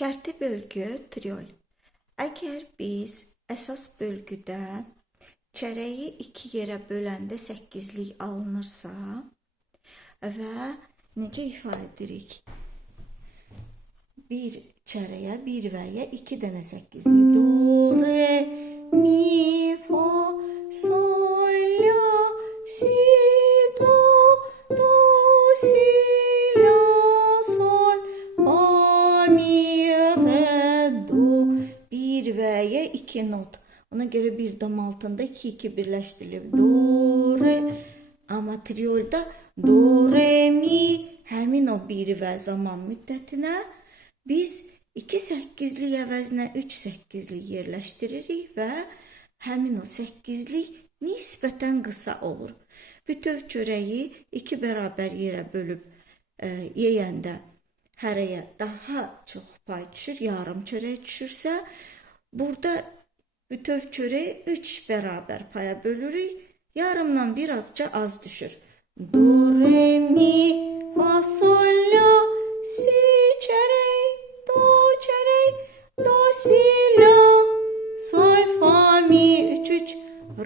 Şərti bölgü triol. Əgər biz əsas bölgüdə çərəyi 2 yerə böləndə 8-lik alınırsa və necə ifadə edirik? Bir çərəyə 1 və ya 2 dənə 8-lik. Do, re, mi, fa, sol, la, si, do, si, la, sol, fa, mi, re, do. 1 və ya 2 not. Ona görə bir dam altında 2 birləşdirilib. Do, re. Amma triolda do, re, mi həmin o 1 və zaman müddətinə biz 2 8-lik əvəzinə 3 8-lik yerləşdiririk və həmin o 8-lik nisbətən qısa olur. Bütöv çörəyi 2 bərabər yerə bölüb yeyəndə hərəyə daha çox pay düşür, yarım çörək düşürsə, burada bütöv çörəyi 3 bərabər paya bölürük, yarımdan birazca az düşür. Do, re, mi, fa, sol, la, si çərək, do çərək, do, si, la, sol, fa, mi, 3,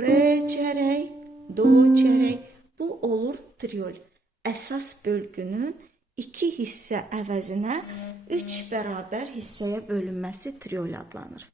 re çərək, do çərək. Bu olur triol. Əsas bölgünün 2 hissə əvəzinə 3 bərabər hissəyə bölünməsi triol adlanır.